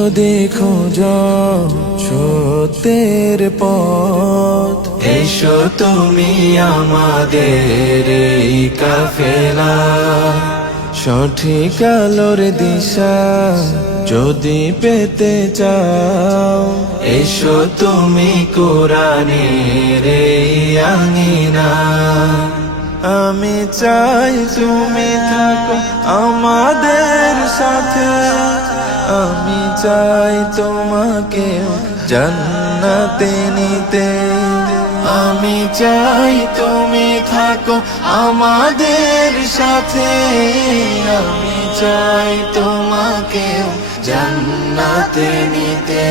যদি খোঁজ সত্যের পথ। এসো তুমি আমাদের এই কাফেলা। সঠিক আলোর দিশা যদি পেতে চাও। এসো তুমি কোরআনের আঙিনা। আমি চাই তুমি থাকো আমাদের সাথে। আমি চাই তোমাকে জান্নাতে নিতে। আমি চাই তুমি থাকো আমাদের সাথে। আমি চাই তোমাকে জান্নাতে নিতে।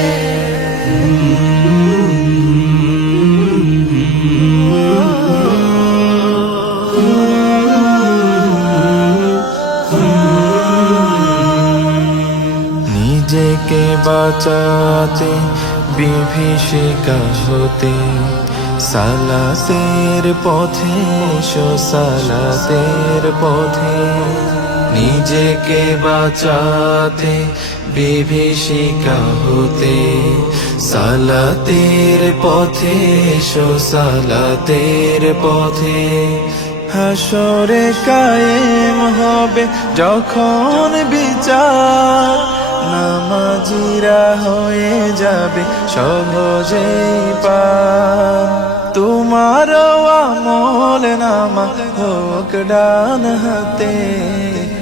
বাঁচাতে, বিভীষিকা হতে, সালাতের পথে সালাতের পথে। নিজেকে বাঁচাতে, বিভীষিকা হতে, সালাতের পথে সালাতের পথে। হাসরে কায়েম হবে, যখন বিচার যাবে সহজেই পার। তোমার আমল নামা হোক ডান হাতে।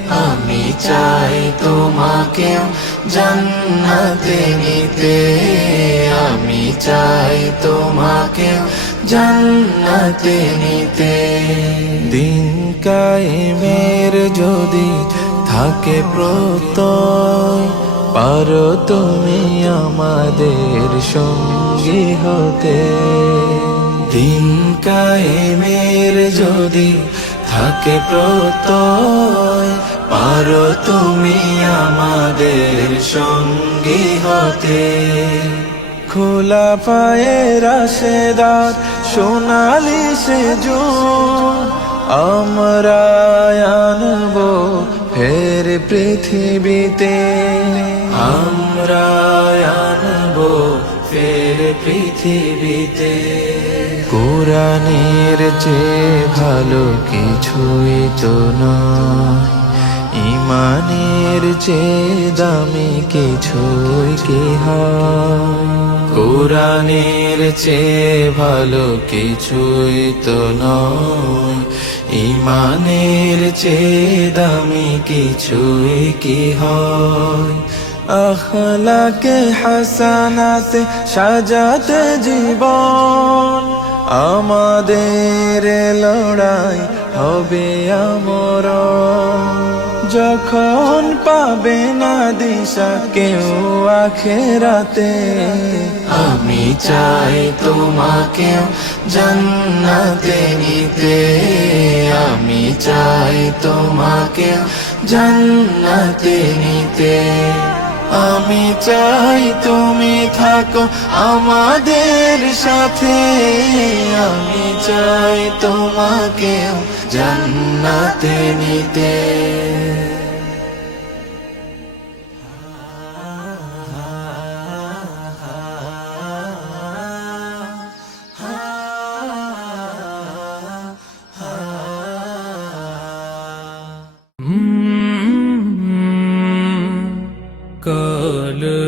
আমি চাই তোমাকে জান্নাতে নিতে। আমি চাই তোমাকে জান্নাতে নিতে। দিন কায়েমের যদি থাকে প্রত্যয় পারো তুমি আমাদের সঙ্গী হতে। দিন কায়েমের যদি থাকে প্রত্যয়, পারো তুমি আমাদের সঙ্গী হতে। খোলা পায়ে রাশেদার সোনালি সে আমরা আনব ফের পৃথিবীতে। আমরা আনব ফের পৃথিবীতে। কোরআনের চেয়ে ভালো কিছুই তো নয়। ইমানের চেয়ে দামি কিছুই কি হয়? কোরআনের চেয়ে ভালো কিছুই তো নয়। ইমানের চেয়ে দামি কিছুই কি হয়? আখলাকে হাসানাতে সাজাতে জীবন, আমাদের লড়াই হবে আমর যখন পাবে না দিশা কেউ আখেরাতে, আমি চাই তোমাকে জান্নাতে নিতে। আমি চাই তোমাকে জান্নাতে নিতে। আমি চাই তুমি থাকো আমাদের সাথে। আমি চাই তোমাকে জান্নাতে নিতে। 可乐